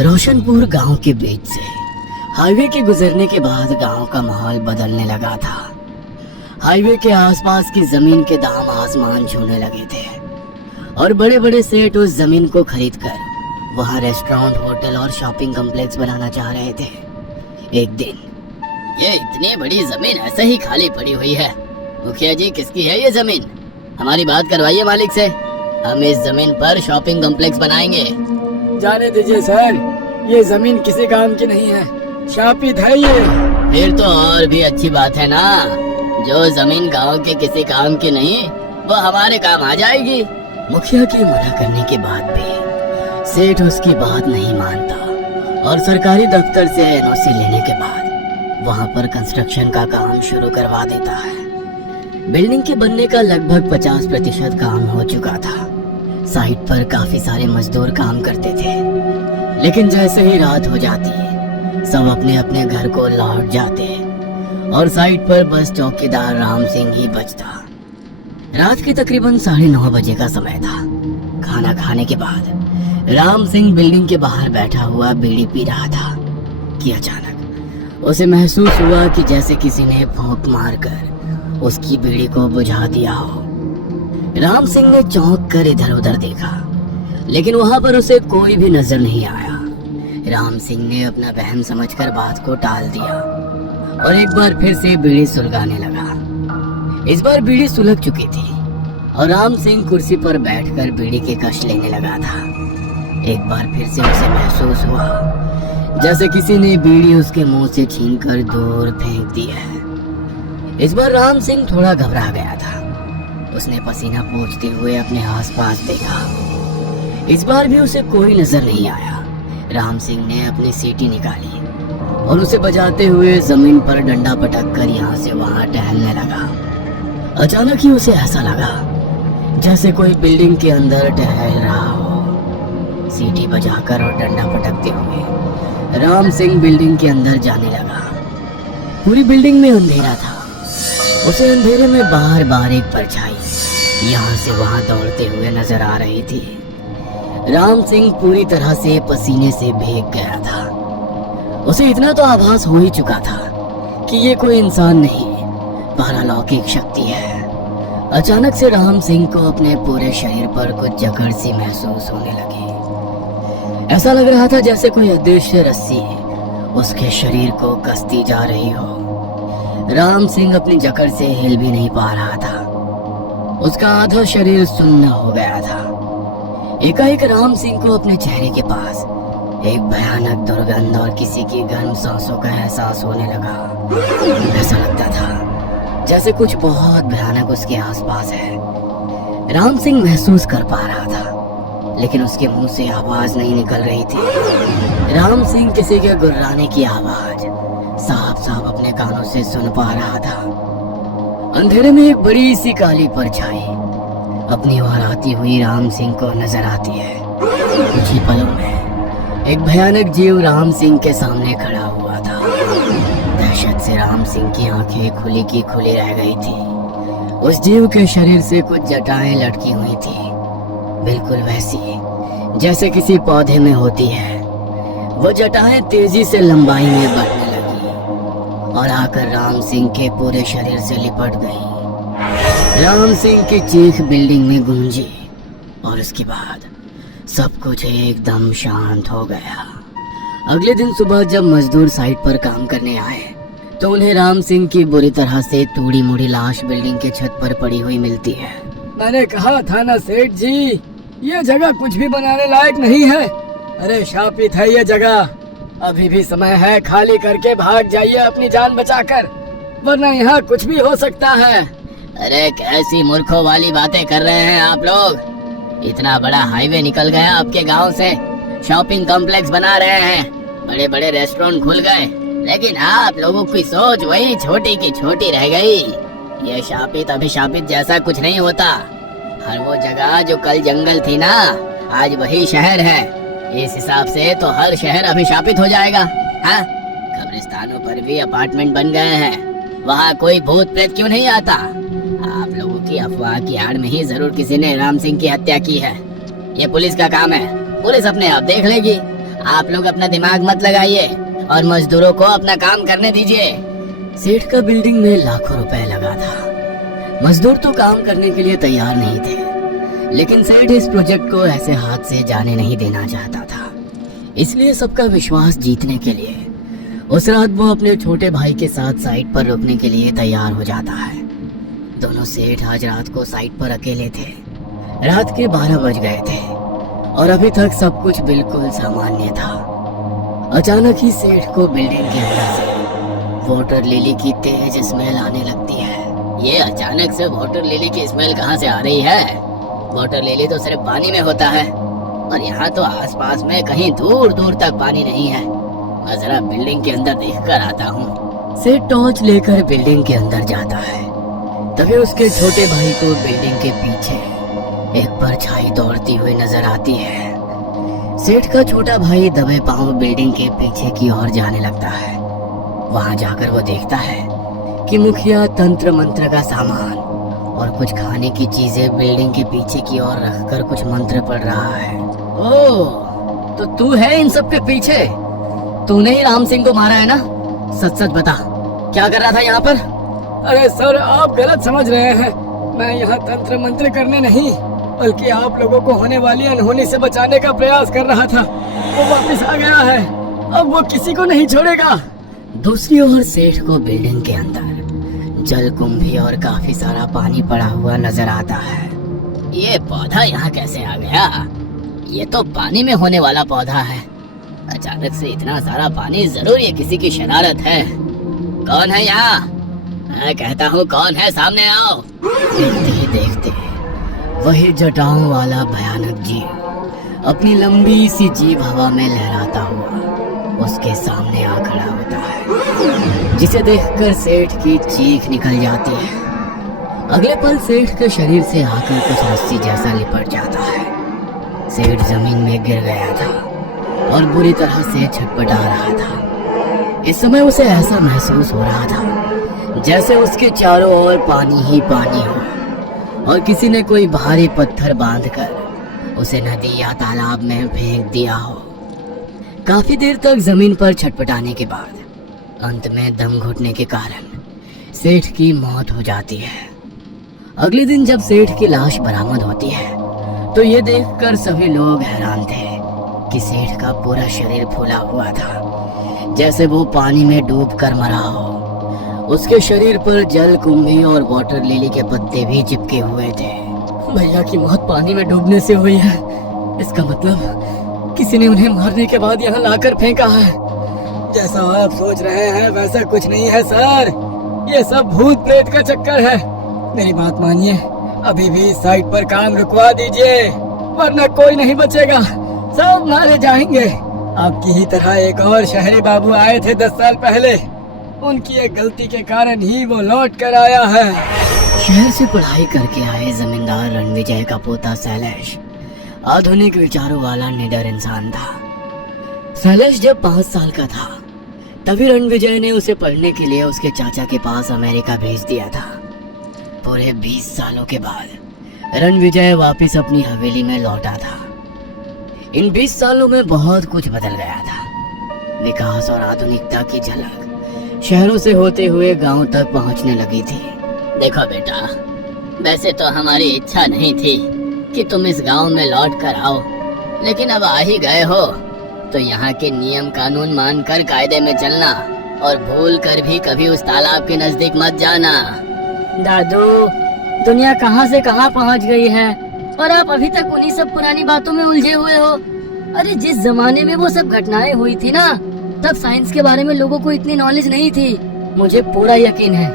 रोशनपुर गांव के बीच से हाईवे के गुजरने के बाद गांव का माहौल बदलने लगा था। हाईवे के आसपास की जमीन के दाम आसमान छूने लगे थे और बड़े बड़े सेठ उस जमीन को खरीदकर वहां रेस्टोरेंट, होटल और शॉपिंग कॉम्प्लेक्स बनाना चाह रहे थे। एक दिन, ये इतनी बड़ी जमीन ऐसे ही खाली पड़ी हुई है। मुखिया जी, किसकी है ये जमीन? हमारी बात करवाइए मालिक से। हम इस जमीन पर शॉपिंग कॉम्प्लेक्स बनाएंगे। जाने दीजिए सर, ये जमीन किसी काम की नहीं है, शापित है ये। फिर तो और भी अच्छी बात है ना। जो जमीन गांव के किसी काम की नहीं, वो हमारे काम आ जाएगी। मुखिया के मना करने के बाद भी सेठ उसकी बात नहीं मानता और सरकारी दफ्तर से एनओसी लेने के बाद वहां पर कंस्ट्रक्शन का काम शुरू करवा देता है। बिल्डिंग के बनने का लगभग 50% काम हो चुका था। साइट पर काफी सारे मजदूर काम करते थे, लेकिन जैसे ही रात हो जाती सब अपने अपने घर को लौट जाते और साइट पर बस चौकीदार राम सिंह ही बचता। रात के तकरीबन 9:30 बजे का समय था। खाना खाने के बाद राम सिंह बिल्डिंग के बाहर बैठा हुआ बीड़ी पी रहा था कि अचानक उसे महसूस हुआ कि जैसे किसी ने फूंक मारकर उसकी बीड़ी को बुझा दिया हो। राम सिंह ने चौंक कर इधर उधर देखा, लेकिन वहां पर उसे कोई भी नजर नहीं आया। राम सिंह ने अपना वहम समझकर बात को टाल दिया और एक बार फिर से बीड़ी सुलगाने लगा। इस बार बीड़ी सुलग चुकी थी और राम सिंह कुर्सी पर बैठकर बीड़ी के कश लेने लगा था। एक बार फिर से उसे महसूस हुआ जैसे किसी ने बीड़ी उसके मुंह से छीनकर दूर फेंक दी है। इस बार राम सिंह थोड़ा घबरा गया था। उसने पसीना पोंछते हुए अपने आसपास देखा। इस बार भी उसे कोई नजर नहीं आया। राम सिंह ने अपनी सीटी निकाली और उसे बजाते हुए जमीन पर डंडा पटक कर यहाँ से वहां टहलने लगा। अचानक ही उसे ऐसा लगा जैसे कोई बिल्डिंग के अंदर टहल रहा हो। सीटी बजाकर और डंडा पटकते हुए राम सिंह बिल्डिंग के अंदर जाने लगा। पूरी बिल्डिंग में अंधेरा था। उसे अंधेरे में बार बार एक परछाई यहाँ से वहां दौड़ते हुए नजर आ रही थी। राम सिंह पूरी तरह से पसीने से भीग गया था। उसे इतना तो आभास हो ही चुका था कि ये कोई इंसान नहीं, पारलौकिक शक्ति है। अचानक से राम सिंह को अपने पूरे शरीर पर कुछ जकड़ सी महसूस होने लगी। ऐसा लग रहा था जैसे कोई अदृश्य रस्सी उसके शरीर को कसती जा रही हो। राम सिंह अपनी जकड़ से हिल भी नहीं पा रहा था। उसका आधा शरीर सुन्न हो गया था। एकाएक राम सिंह को अपने चेहरे के पास एक भयानक दुर्गंध और किसी की गर्म सांसों का एहसास होने लगा। ऐसा लगता था जैसे कुछ बहुत भयानक उसके आसपास है। राम सिंह महसूस कर पा रहा था, लेकिन उसके मुंह से आवाज नहीं निकल रही थी। राम सिंह किसी के गुर्राने की आवाज साफ साफ अपने कानों से सुन पा रहा था। अंधेरे में एक बड़ी सी काली परछाई अपनी ओर आती हुई राम सिंह को नजर आती है। कुछ ही पलों में एक भयानक जीव राम सिंह के सामने खड़ा हुआ था। दहशत से राम सिंह की आंखें खुली की खुली रह गई थी। उस जीव के शरीर से कुछ जटाएं लटकी हुई थी, बिल्कुल वैसी जैसे किसी पौधे में होती है। वो जटाएं तेजी से लंबाई में बढ़ने और आकर राम सिंह के पूरे शरीर से लिपट गई। राम सिंह की चीख बिल्डिंग में गूंजी और उसके बाद सब कुछ एकदम शांत हो गया। अगले दिन सुबह जब मजदूर साइट पर काम करने आए तो उन्हें राम सिंह की बुरी तरह से तोड़ी मुड़ी लाश बिल्डिंग के छत पर पड़ी हुई मिलती है। मैंने कहा था ना सेठ जी, ये जगह कुछ भी बनाने लायक नहीं है। अरे शापित है ये जगह। अभी भी समय है, खाली करके भाग जाइए अपनी जान बचाकर, वरना यहाँ कुछ भी हो सकता है। अरे कैसी मूर्खों वाली बातें कर रहे हैं आप लोग। इतना बड़ा हाईवे निकल गया आपके गांव से, शॉपिंग कॉम्प्लेक्स बना रहे हैं, बड़े बड़े रेस्टोरेंट खुल गए, लेकिन आप लोगों की सोच वही छोटी की छोटी रह गई। ये शापित अभिशापित जैसा कुछ नहीं होता। हर वो जगह जो कल जंगल थी ना, आज वही शहर है। इस हिसाब से तो हर शहर अभिशापित हो जाएगा। हाँ, कब्रिस्तानों पर भी अपार्टमेंट बन गए हैं, वहाँ कोई भूत प्रेत क्यों नहीं आता? आप लोगों की अफवाह की आड़ में ही जरूर किसी ने राम सिंह की हत्या की है। ये पुलिस का काम है, पुलिस अपने आप देख लेगी। आप लोग अपना दिमाग मत लगाइए और मजदूरों को अपना काम करने दीजिए। सेठ का बिल्डिंग में लाखों रुपए लगा था। मजदूर तो काम करने के लिए तैयार नहीं थे, लेकिन सेठ इस प्रोजेक्ट को ऐसे हाथ से जाने नहीं देना चाहता था। इसलिए सबका विश्वास जीतने के लिए उस रात वो अपने छोटे भाई के साथ साइट पर रुकने के लिए तैयार हो जाता है। दोनों सेठ आज रात को साइट पर अकेले थे। रात के 12 बज गए थे और अभी तक सब कुछ बिल्कुल सामान्य था। अचानक ही सेठ को बिल्डिंग के अंदर से वाटर लिली की तेज स्मेल आने लगती है। ये अचानक से वाटर लिली की स्मेल कहाँ से आ रही है? वाटर लिली तो सिर्फ पानी में होता है और यहाँ तो आसपास में कहीं दूर दूर तक पानी नहीं है। मैं जरा बिल्डिंग के अंदर देख कर आता हूँ। सेठ टॉर्च लेकर बिल्डिंग के अंदर जाता है। तभी उसके छोटे भाई को बिल्डिंग के पीछे एक परछाई दौड़ती हुई नजर आती है। सेठ का छोटा भाई दबे पांव बिल्डिंग के पीछे की ओर जाने लगता है। वहां जाकर वो देखता है कि मुखिया तंत्र मंत्र का सामान और कुछ खाने की चीजें बिल्डिंग के पीछे की ओर रखकर कुछ मंत्र पढ़ रहा है। ओह, तो तू है इन सब के पीछे? तूने ही राम सिंह को मारा है ना? सच सच बता, क्या कर रहा था यहाँ पर? अरे सर, आप गलत समझ रहे हैं। मैं यहाँ तंत्र मंत्र करने नहीं, बल्कि आप लोगों को होने वाली अनहोनी से बचाने का प्रयास कर रहा था। वो वापस आ गया है, अब वो किसी को नहीं छोड़ेगा। दूसरी ओर सेठ को बिल्डिंग के अंदर जल कुंभी और काफी सारा पानी पड़ा हुआ नजर आता है। ये पौधा यहाँ कैसे आ गया? ये तो पानी में होने वाला पौधा है। अचानक से इतना सारा पानी, जरूर ये किसी की शरारत है। कौन है यहाँ? मैं कहता हूँ कौन है, सामने आओ। देखते ही देखते वही जटाओं वाला भयानक जीव अपनी लंबी सी जीभ हवा में लहराता हुआ उसके सामने आ खड़ा होता है, जिसे देखकर सेठ की चीख निकल जाती है। अगले पल सेठ के शरीर से आकर कुछ रस्सी जैसा लिपट जाता है। सेठ जमीन में गिर गया था और बुरी तरह से छटपटा रहा था। इस समय उसे ऐसा महसूस हो रहा था जैसे उसके चारों ओर पानी ही पानी हो और किसी ने कोई भारी पत्थर बांधकर उसे नदी या तालाब में फेंक दिया हो। काफी देर तक जमीन पर छटपटाने के बाद अंत में दम घुटने के कारण सेठ की मौत हो जाती है। अगले दिन जब सेठ की लाश बरामद होती है तो ये देखकर सभी लोग हैरान थे कि सेठ का पूरा शरीर फूला हुआ था, जैसे वो पानी में डूबकर मरा हो। उसके शरीर पर जल कुंभी और वाटर लिली के पत्ते भी चिपके हुए थे। भैया की मौत पानी में डूबने से हुई है। इसका मतलब किसी ने उन्हें मारने के बाद यहाँ लाकर फेंका है। जैसा आप सोच रहे हैं वैसा कुछ नहीं है सर, ये सब भूत प्रेत का चक्कर है। मेरी बात मानिए, अभी भी साइट पर काम रुकवा दीजिए, वरना कोई नहीं बचेगा, सब मारे जाएंगे। आपकी ही तरह एक और शहरी बाबू आए थे 10 साल पहले, उनकी एक गलती के कारण ही वो लौट कर आया है। शहर से पढ़ाई करके आए जमींदार रणविजय का पोता शैलेश आधुनिक विचारों वाला निडर इंसान था। शैलेश जब 5 साल का था तभी रणविजय ने उसे पढ़ने के लिए उसके चाचा के पास अमेरिका भेज दिया था। पूरे 20 सालों के बाद रणविजय वापस अपनी हवेली में लौटा था। इन 20 सालों में बहुत कुछ बदल गया था। विकास और आधुनिकता की झलक शहरों से होते हुए गांव तक पहुंचने लगी थी। देखो बेटा, वैसे तो हमारी इच्छा नहीं थी कि तुम इस गांव में लौट कर आओ, लेकिन अब आ ही गए हो तो यहाँ के नियम कानून मानकर कायदे में चलना और भूल कर भी कभी उस तालाब के नजदीक मत जाना। दादू, दुनिया कहाँ से कहाँ पहुँच गई है और आप अभी तक उन्हीं सब पुरानी बातों में उलझे हुए हो। अरे जिस जमाने में वो सब घटनाएं हुई थी ना, तब साइंस के बारे में लोगों को इतनी नॉलेज नहीं थी। मुझे पूरा यकीन है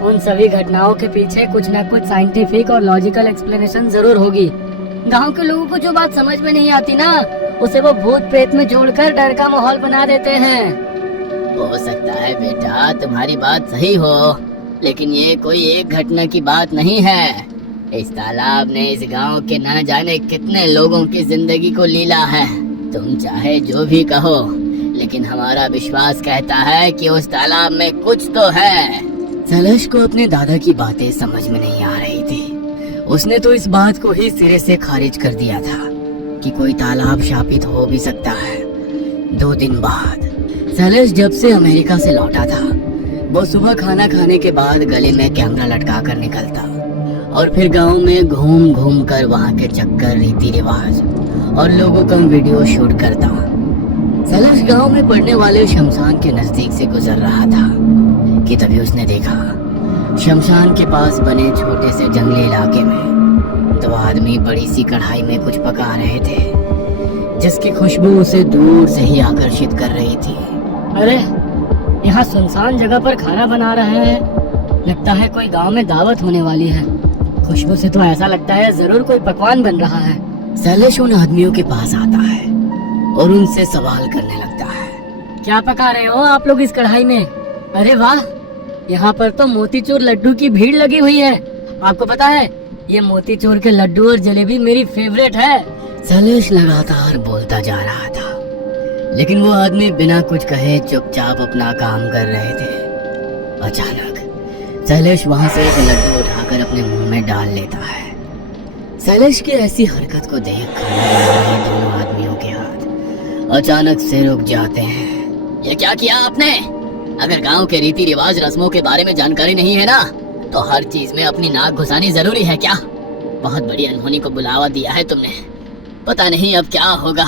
उन सभी घटनाओं के पीछे कुछ न कुछ साइंटिफिक और लॉजिकल एक्सप्लेनेशन जरूर होगी। गांव के लोगों को जो बात समझ में नहीं आती ना, उसे वो भूत प्रेत में जोड़कर डर का माहौल बना देते हैं। हो सकता है बेटा तुम्हारी बात सही हो, लेकिन ये कोई एक घटना की बात नहीं है। इस तालाब ने इस गांव के न जाने कितने लोगों की जिंदगी को लीला है। तुम चाहे जो भी कहो, लेकिन हमारा विश्वास कहता है कि उस तालाब में कुछ तो है। शैलेश को अपने दादा की बातें समझ में नहीं आ रही थी। उसने तो इस बात को ही सिरे से खारिज कर दिया था कि कोई तालाब शापित हो भी सकता है, 2 दिन बाद शैलेश जब से अमेरिका से लौटा था, वो सुबह खाना खाने के बाद गले में कैमरा लटका कर निकलता और फिर गांव में घूम घूम कर वहाँ के चक्कर, रीति रिवाज और लोगों का वीडियो शूट करता। शैलेश गांव में पड़ने वाले शमशान के नजदीक से गुजर रहा था कि तभी उसने देखा शमशान के पास बने छोटे से जंगली इलाके में 2 आदमी बड़ी सी कढ़ाई में कुछ पका रहे थे, जिसकी खुशबू उसे दूर से ही आकर्षित कर रही थी। अरे यहाँ सुनसान जगह पर खाना बना रहे हैं, लगता है कोई गांव में दावत होने वाली है। खुशबू से तो ऐसा लगता है जरूर कोई पकवान बन रहा है। शैलेश उन आदमियों के पास आता है और उनसे सवाल करने लगता है। क्या पका रहे हो आप लोग इस कढ़ाई में? अरे वाह, यहाँ पर तो मोतीचूर लड्डू की भीड़ लगी हुई है। आपको पता है ये मोतीचूर के लड्डू और जलेबी मेरी फेवरेट है। शैलेश लगातार बोलता जा रहा था, लेकिन वो आदमी बिना कुछ कहे चुपचाप अपना काम कर रहे थे। अचानक शैलेश वहां से एक लड्डू उठाकर अपने मुंह में डाल लेता है। शैलेश की ऐसी हरकत को देख खाना बना रहे दोनों आदमियों के हाथ अचानक से रुक जाते हैं। ये क्या किया आपने? अगर गांव के रीति रिवाज रस्मों के बारे में जानकारी नहीं है ना, तो हर चीज में अपनी नाक घुसानी जरूरी है क्या? बहुत बड़ी अनहोनी को बुलावा दिया है तुमने, पता नहीं अब क्या होगा।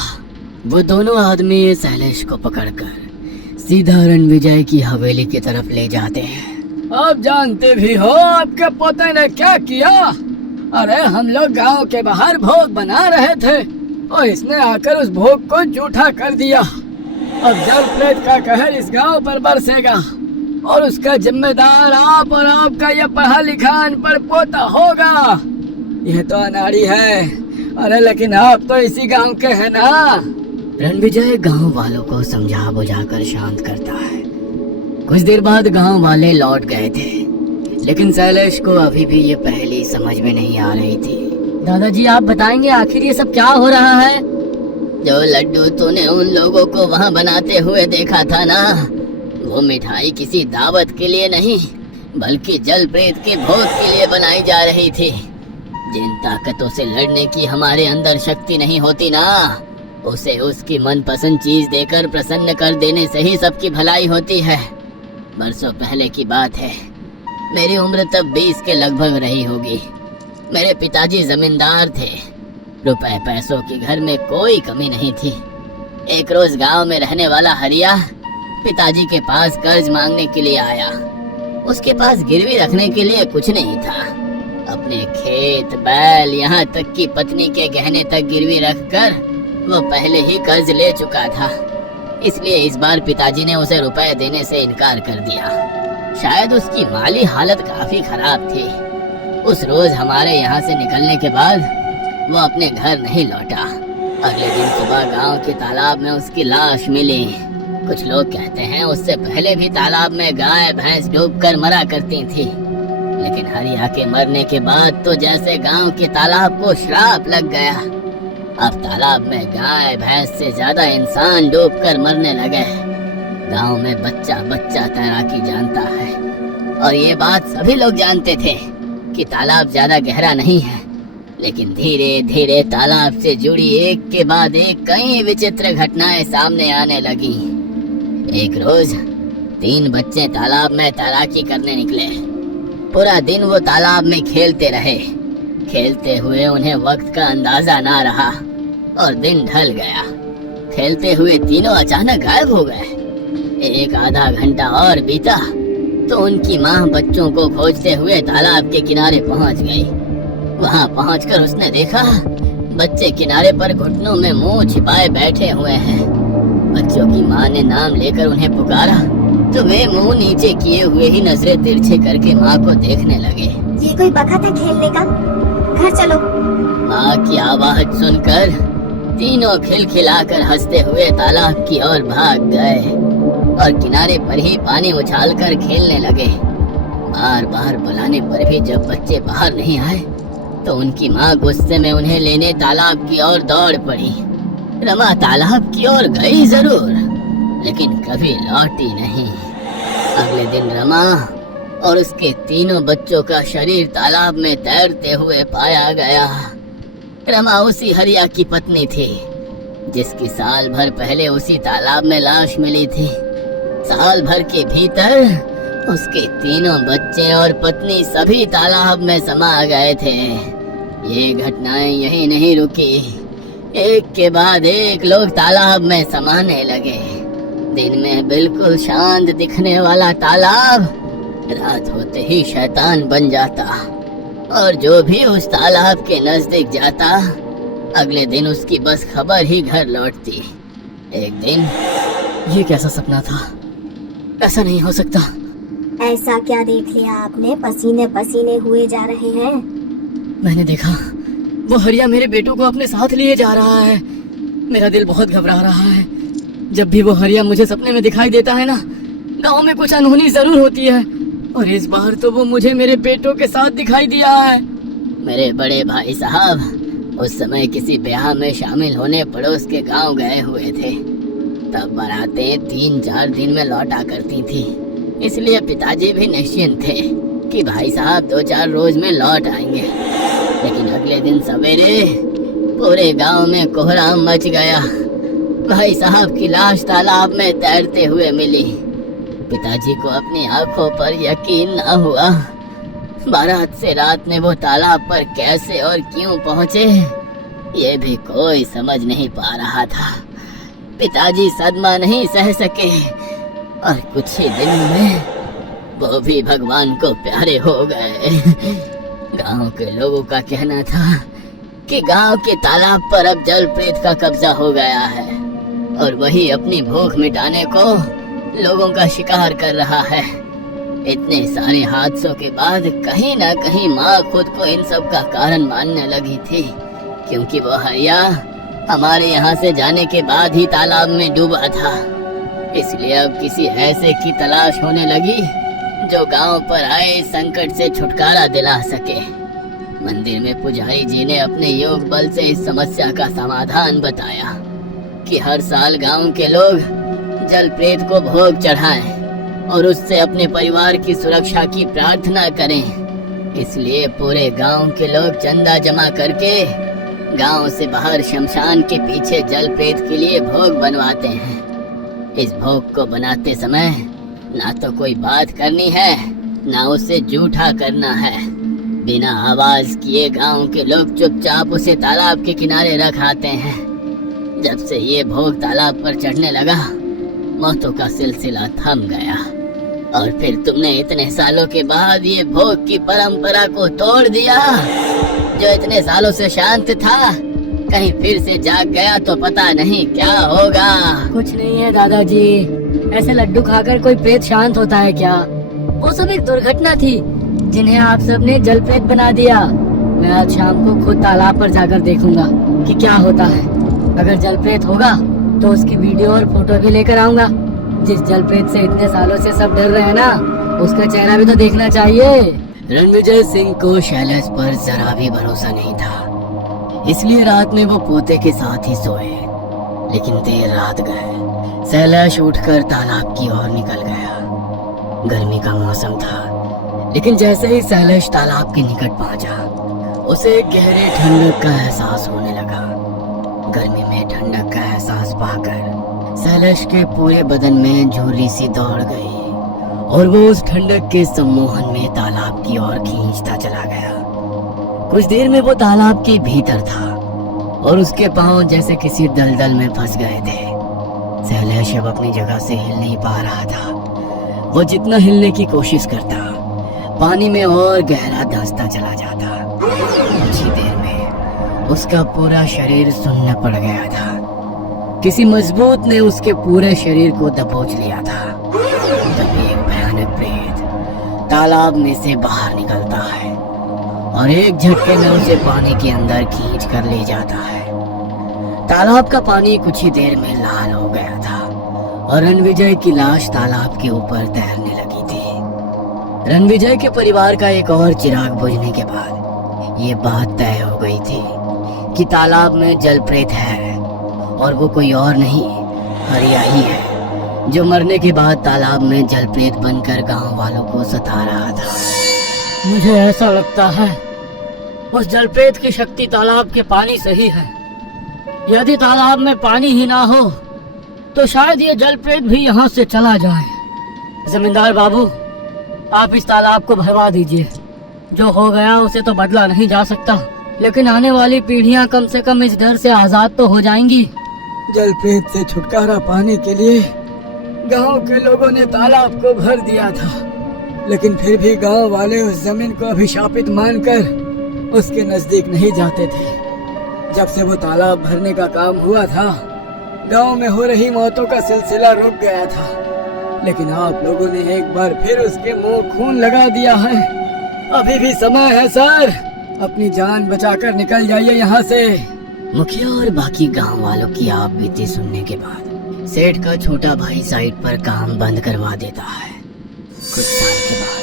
वो दोनों आदमी शैलेश को पकड़कर सीधा रणविजय की हवेली की तरफ ले जाते हैं। आप जानते भी हो आपके पोते ने क्या किया? अरे हम लोग गांव के बाहर भोग बना रहे थे और इसने आकर उस भोग को झूठा कर दिया। अब जल प्रेत का कहर इस गांव पर बरसेगा और उसका जिम्मेदार आप और आपका यह पढ़ा लिखा अनपढ़ पोता होगा। यह तो अनाड़ी है। अरे लेकिन आप तो इसी गांव के हैं ना। रणविजय गांव वालों को समझा बुझाकर शांत करता है। कुछ देर बाद गांव वाले लौट गए थे, लेकिन शैलेश को अभी भी ये पहेली समझ में नहीं आ रही थी। दादाजी आप बताएंगे आखिर ये सब क्या हो रहा है? जो लड्डू तूने उन लोगों को वहाँ बनाते हुए देखा था ना, वो मिठाई किसी दावत के लिए नहीं बल्कि जल प्रेत के भोग के लिए बनाई जा रही थी। जिन ताकतों से लड़ने की हमारे अंदर शक्ति नहीं होती ना, उसे उसकी मनपसंद चीज देकर प्रसन्न कर देने से ही सबकी भलाई होती है। बरसों पहले की बात है, मेरी उम्र तब 20 के लगभग रही होगी। मेरे पिताजी जमींदार थे, रुपए पैसों की घर में कोई कमी नहीं थी। एक रोज गांव में रहने वाला हरिया पिताजी के पास कर्ज मांगने के लिए आया। उसके पास गिरवी रखने के लिए कुछ नहीं था। अपने खेत, बैल, यहाँ तक कि पत्नी के गहने तक गिरवी रखकर वो पहले ही कर्ज ले चुका था। इसलिए इस बार पिताजी ने उसे रुपए देने से इनकार कर दिया। शायद उसकी माली हालत काफी खराब थी। उस रोज हमारे यहाँ से निकलने के बाद वो अपने घर नहीं लौटा। अगले दिन सुबह गांव के तालाब में उसकी लाश मिली। कुछ लोग कहते हैं उससे पहले भी तालाब में गाय भैंस डूबकर मरा करती थी, लेकिन हरिया के मरने के बाद तो जैसे गांव के तालाब को श्राप लग गया। अब तालाब में गाय भैंस से ज्यादा इंसान डूबकर मरने लगे। गांव में बच्चा बच्चा तैराकी जानता है, और ये बात सभी लोग जानते थे कि तालाब ज्यादा गहरा नहीं है। लेकिन धीरे धीरे तालाब से जुड़ी एक के बाद एक कई विचित्र घटनाएं सामने आने लगी। एक रोज 3 बच्चे तालाब में तैराकी करने निकले। पूरा दिन वो तालाब में खेलते रहे। खेलते हुए उन्हें वक्त का अंदाजा ना रहा और दिन ढल गया। खेलते हुए तीनों अचानक गायब हो गए। एक आधा घंटा और बीता तो उनकी माँ बच्चों को खोजते हुए तालाब के किनारे पहुंच गई। वहां पहुंचकर उसने देखा बच्चे किनारे पर घुटनों में मुंह छिपाए बैठे हुए हैं। बच्चों की माँ ने नाम लेकर उन्हें पुकारा तो वे मुंह नीचे किए हुए ही नजरें तिरछे करके माँ को देखने लगे। ये कोई बखत है खेलने का? घर चलो। माँ की आवाज सुनकर तीनों खिलखिलाकर हंसते हुए तालाब की ओर भाग गए और किनारे पर ही पानी उछालकर खेलने लगे। बार बार बुलाने पर भी जब बच्चे बाहर नहीं आए तो उनकी माँ गुस्से में उन्हें लेने तालाब की ओर दौड़ पड़ी। रमा तालाब की ओर गई जरूर, लेकिन कभी लौटी नहीं। अगले दिन रमा और उसके तीनों बच्चों का शरीर तालाब में तैरते हुए पाया गया। रमा उसी हरिया की पत्नी थी जिसकी साल भर पहले उसी तालाब में लाश मिली थी। साल भर के भीतर उसके तीनों बच्चे और पत्नी सभी तालाब में समा गए थे। ये घटनाएं यही नहीं रुकी, एक के बाद एक लोग तालाब में समाने लगे। दिन में बिल्कुल शांत दिखने वाला तालाब रात होते ही शैतान बन जाता, और जो भी उस तालाब के नजदीक जाता अगले दिन उसकी बस खबर ही घर लौटती। एक दिन ये कैसा सपना था? ऐसा नहीं हो सकता। ऐसा क्या देख लिया आपने? पसीने पसीने हुए जा रहे हैं। मैंने देखा वो हरिया मेरे बेटों को अपने साथ लिए जा रहा है। मेरा दिल बहुत घबरा रहा है। जब भी वो हरिया मुझे सपने में दिखाई देता है ना, गांव में कुछ अनहोनी जरूर होती है, और इस बार तो वो मुझे मेरे बेटों के साथ दिखाई दिया है। मेरे बड़े भाई साहब उस समय किसी ब्याह में शामिल होने पड़ोस के गांव गए हुए थे। तब बारातें 3-4 दिन में लौटा करती थी, इसलिए पिताजी भी निश्चिंत थे कि भाई साहब 2-4 रोज में लौट आएंगे। लेकिन अगले दिन सवेरे पूरे गांव में कोहराम मच गया। भाई साहब की लाश तालाब में तैरते हुए मिली। पिताजी को अपनी आंखों पर यकीन न हुआ। बारात से रात में वो तालाब पर कैसे और क्यों पहुंचे, ये भी कोई समझ नहीं पा रहा था। पिताजी सदमा नहीं सह सके और कुछ ही दिनों में वो भी भगवान को प्यारे हो गए। गांव के लोगों का कहना था कि गांव के तालाब पर अब जल प्रेत का कब्जा हो गया है, और वही अपनी भूख मिटाने को लोगों का शिकार कर रहा है। इतने सारे हादसों के बाद कहीं ना कहीं माँ खुद को इन सब का कारण मानने लगी थी, क्योंकि वो हरिया हमारे यहाँ से जाने के बाद ही तालाब में डूबा था। इसलिए अब किसी ऐसे की तलाश होने लगी जो गांव पर आए संकट से छुटकारा दिला सके। मंदिर में पुजारी जी ने अपने योग बल से इस समस्या का समाधान बताया कि हर साल गांव के लोग जल प्रेत को भोग चढ़ाएं और उससे अपने परिवार की सुरक्षा की प्रार्थना करें। इसलिए पूरे गांव के लोग चंदा जमा करके गांव से बाहर शमशान के पीछे जल प्रेत के लिए भोग बनवाते हैं। इस भोग को बनाते समय ना तो कोई बात करनी है, ना उसे जूठा करना है। बिना आवाज किए गांव के लोग चुपचाप उसे तालाब के किनारे रख आते हैं। जब से ये भोग तालाब पर चढ़ने लगा, मौतों का सिलसिला थम गया। और फिर तुमने इतने सालों के बाद ये भोग की परंपरा को तोड़ दिया। जो इतने सालों से शांत था, कहीं फिर से जाग गया तो पता नहीं क्या होगा। कुछ नहीं है दादाजी, ऐसे लड्डू खाकर कोई प्रेत शांत होता है क्या? वो सब एक दुर्घटना थी जिन्हें आप सब ने जल प्रेत बना दिया। मैं आज शाम को खुद तालाब पर जाकर देखूंगा कि क्या होता है। अगर जल प्रेत होगा तो उसकी वीडियो और फोटो भी लेकर आऊंगा। जिस जल प्रेत से इतने सालों से सब डर रहे हैं ना, उसका चेहरा भी तो देखना चाहिए। रणविजय सिंह को शैलेश पर जरा भी भरोसा नहीं था, इसलिए रात में वो पोते के साथ ही सोए। लेकिन देर रात गए शैलेश उठकर तालाब की ओर निकल गया। गर्मी का मौसम था, लेकिन जैसे ही शैलेश तालाब के निकट पहुंचा, उसे गहरे ठंडक का एहसास होने लगा। गर्मी में ठंडक का एहसास पाकर शैलेश के पूरे बदन में झुर्री सी दौड़ गई, और वो उस ठंडक के सम्मोहन में तालाब की ओर खींचता चला गया। कुछ देर में वो तालाब के भीतर था, और उसके पांव जैसे किसी दलदल में फंस गए थे। शैलेश अब अपनी जगह से हिल नहीं पा रहा था। वो जितना हिलने की कोशिश करता, पानी में और गहरा धंसता चला जाता। कुछ ही देर में उसका पूरा शरीर सुन्न पड़ गया था। किसी मजबूत ने उसके पूरे शरीर को दबोच लिया था। तभी एक भयानक प्रेत तालाब में से बाहर निकलता है और एक झटके में उसे पानी के अंदर खींच कर ले जाता है। तालाब का पानी कुछ ही देर में लाल हो गया था, और रणविजय की लाश तालाब के ऊपर तैरने लगी थी। रणविजय के परिवार का एक और चिराग बुझने के बाद ये बात तय हो गई थी कि तालाब में जल प्रेत है, और वो कोई और नहीं, हरिया ही है, जो मरने के बाद तालाब में जल प्रेत बनकर गांव वालों को सता रहा था। मुझे ऐसा लगता है उस जल प्रेत की शक्ति तालाब के पानी से ही है। यदि तालाब में पानी ही ना हो तो शायद ये जलप्रेत भी यहाँ से चला जाए। जमींदार बाबू, आप इस तालाब को भरवा दीजिए। जो हो गया उसे तो बदला नहीं जा सकता, लेकिन आने वाली पीढ़ियां कम से कम इस डर से आजाद तो हो जाएंगी। जलप्रेत से छुटकारा पाने के लिए गांव के लोगों ने तालाब को भर दिया था, लेकिन फिर भी गांव वाले उस जमीन को अभिशापित मानकर उसके नजदीक नहीं जाते थे। जब से वो तालाब भरने का काम हुआ था, गांव में हो रही मौतों का सिलसिला रुक गया था, लेकिन आप लोगों ने एक बार फिर उसके मुंह खून लगा दिया है। अभी भी समय है सर, अपनी जान बचाकर निकल जाइए यहाँ से। मुखिया और बाकी गांव वालों की आप बीती सुनने के बाद सेठ का छोटा भाई साइट पर काम बंद करवा देता है। कुछ साल के बाद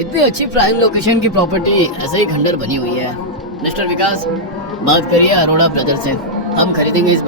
इतनी अच्छी प्राइम लोकेशन की प्रॉपर्टी ऐसे ही खंडर बनी हुई है। मिस्टर विकास, बात करिए अरोड़ा ब्रदर से, हम खरीदेंगे इस